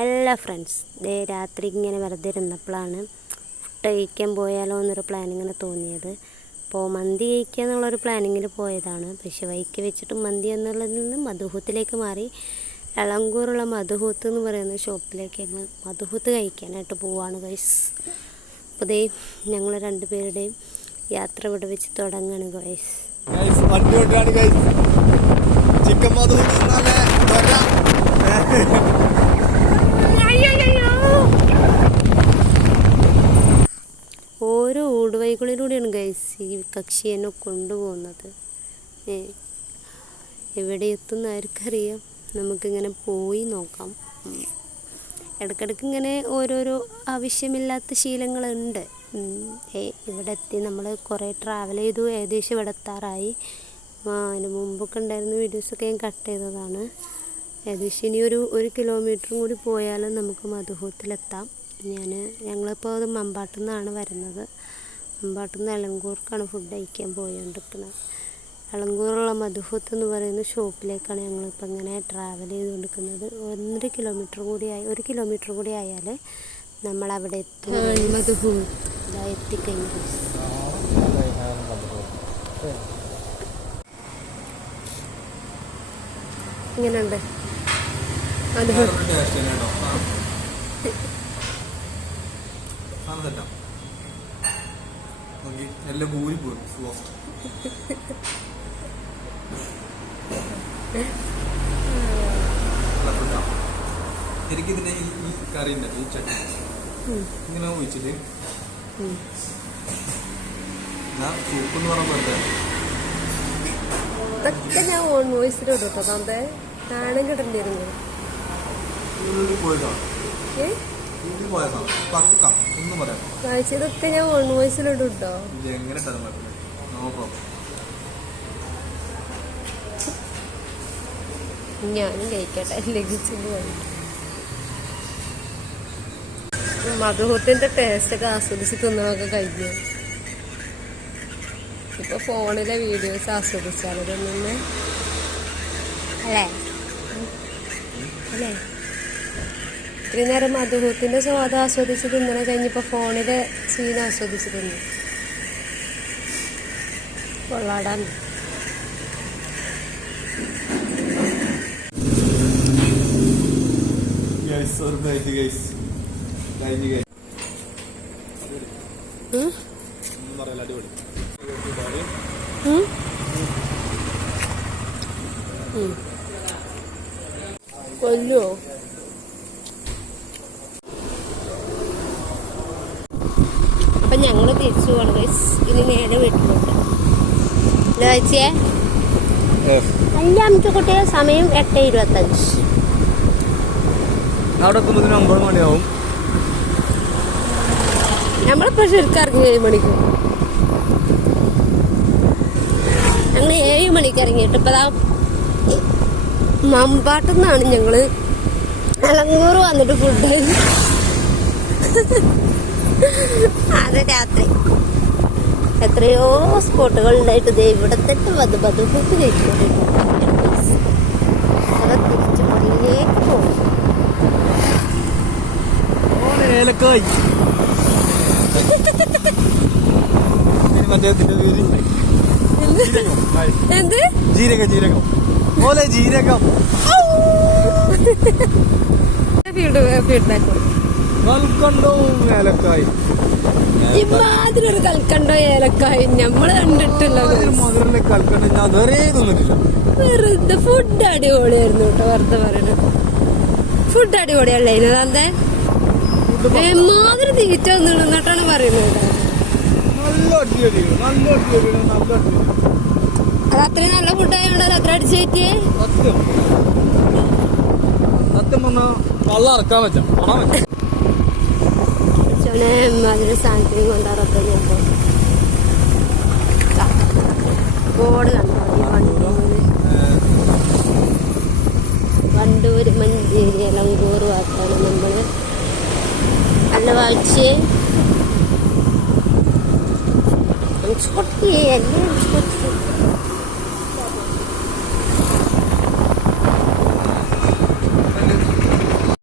എല്ലാ ഫ്രണ്ട്സ് രാത്രി ഇങ്ങനെ വെറുതെ ഇരുന്നപ്പോഴാണ് ഫുഡ് കഴിക്കാൻ പോയാലോ എന്നൊരു പ്ലാനിങ്ങനെ തോന്നിയത്. അപ്പോൾ മന്തി കഴിക്കുക എന്നുള്ളൊരു പ്ലാനിങ്ങിൽ പോയതാണ്. പക്ഷെ വൈക്ക് വെച്ചിട്ട് മന്തി എന്നുള്ളതിൽ നിന്ന് മധുഹൂത്തിലേക്ക് മാറി എളങ്കൂറുള്ള മധുഹൂത്ത് എന്ന് പറയുന്ന ഷോപ്പിലേക്ക് ഞങ്ങൾ മധുഹൂത്ത് കഴിക്കാനായിട്ട് പോവാണ് ഗൈസ്. അപ്പോൾ ഞങ്ങൾ രണ്ടുപേരുടെയും യാത്ര ഇവിടെ വെച്ച് തുടങ്ങുകയാണ് ഗൈസ്. ചിക്കൻ ഓരോ ഊടുവൈകളിലൂടെയാണ് ഗൈസ് ഈ കക്ഷി എന്നെ കൊണ്ടുപോകുന്നത്. എവിടെ എത്തുന്ന ആർക്കറിയാം. നമുക്കിങ്ങനെ പോയി നോക്കാം. ഇടയ്ക്കിടയ്ക്ക് ഇങ്ങനെ ഓരോരോ ആവശ്യമില്ലാത്ത ശീലങ്ങളുണ്ട്. ഇവിടെ എത്തി നമ്മൾ കുറേ ട്രാവൽ ചെയ്തു, ഏകദേശം ഇവിടെ എത്താറായി. അതിന് മുമ്പൊക്കെ ഉണ്ടായിരുന്ന വീഡിയോസൊക്കെ ഞാൻ കട്ട് ചെയ്തതാണ്. ഏകദേശം ഇനി ഒരു കിലോമീറ്ററും കൂടി പോയാലും നമുക്ക് മധുഹൂത്തിലെത്താം. ഞങ്ങളിപ്പോൾ അത് മമ്പാട്ടിൽ നിന്നാണ് വരുന്നത്. മമ്പാട്ടിൽ നിന്ന് എളങ്കൂർക്കാണ് ഫുഡ് കഴിക്കാൻ പോയിക്കൊണ്ടിരിക്കുന്നത്. എളങ്കൂറുള്ള മധുഹൂത്ത് എന്ന് പറയുന്ന ഷോപ്പിലേക്കാണ് ഞങ്ങളിപ്പോൾ ഇങ്ങനെ ട്രാവൽ ചെയ്തുകൊണ്ടിരിക്കുന്നത്. 1 കിലോമീറ്റർ കൂടി ആയാൽ നമ്മളവിടെ എത്തും. മധുഹൂത്ത് ഇതാ എത്തിക്കഴിഞ്ഞു. ഇങ്ങനെയുണ്ട് എല്ലാം ഊരി പോയി. എനിക്കിതിന്റെ ഈ കറിയുണ്ട്, ഈ ചട്നി ഇങ്ങനെ ഒഴിച്ചിട്ട് ഞാൻ സൂപ്പെന്ന് പറഞ്ഞ ഇതൊക്കെ ഞാൻ ഓൺ വോയിസിലോട്ട് കേട്ടോ. തന്റെ നാണം കിടന്നിരുന്നു ഇതൊക്കെ ഞാൻ ഓൺ വോയിസിലോട്ട് കിട്ടോ. ഞാനും കഴിക്കട്ടെ. ലഭിച്ചെന്ന് പറഞ്ഞു മധുഹൂത്തിന്റെ ടേസ്റ്റൊക്കെ ആസ്വദിച്ച് തിന്നണൊക്കെ കഴിഞ്ഞു. ഇപ്പൊ ഫോണിലെ വീഡിയോസ് ആസ്വദിച്ചാൽ ഇതൊന്നും അല്ലേ ഇത്രയും നേരം മധുഹൂത്തിന്റെ സ്വാദം ആസ്വദിച്ച് തിന്നണ കഴിഞ്ഞിപ്പോ ഫോണിലെ സീൻ ആസ്വദിച്ച് തിന്നു. കൊള്ളാടാൻ കൊല്ലോ. അപ്പം ഞങ്ങൾ തിരിച്ചു പോകണം ഗൈസ്. ഇനി നേരെ വീട്ടിലോട്ട്. ആഴ്ചയെ 5 കുട്ടിയെ സമയം 8:25. അവിടെ എത്തുമ്പോൾ 9 മണിയാവും. നമ്മളിപ്പോ ശരിക്കും ഇറങ്ങി 7 മണിക്ക്. ഞങ്ങൾ 7 മണിക്ക് ഇറങ്ങിയിട്ട് ഇപ്പതാ മമ്പാട്ടിൽ നിന്നാണ് ഞങ്ങള് എളങ്കൂർ വന്നിട്ട് ഫുഡ്. അത് രാത്രി എത്രയോ സ്പോട്ടുകൾ ഉണ്ടായിട്ട് ഇവിടെ തന്നെ മധുഹൂത്ത് കഴിച്ചുകൊണ്ടിരിക്കും. തിരിച്ചു മുറിയിലേക്ക് പോകും. എന്ത് ജീരകം ഫീഡ്ബാക്ക് ഇമാതിരൊരു കൽക്കണ്ടോ ഏലക്കായി നമ്മൾ കണ്ടിട്ടില്ല. വെറുതെ ഫുഡ് അടിപൊളിയായിരുന്നു കേട്ടോ. വെറുതെ പറയണത് ഫുഡ് അടിപൊളിയല്ലായിരുന്നു. അതെ എമാതിരി തീറ്റ എന്നിട്ടാണ് പറയുന്നത്. അത് അത്രയും നല്ല ഫുഡായോണ്ട് അത് അത്ര അടിച്ചു കയറ്റിയേ. അതിന് സാധനത്തിന് കൊണ്ടാറപ്പോ ബോർഡ് കണ്ടോ. വണ്ടൂര് മഞ്ചേരി എളങ്കൂർ ഭാഗത്താണ് നമ്മള്. നല്ല വായിച്ചേ എല്ലാം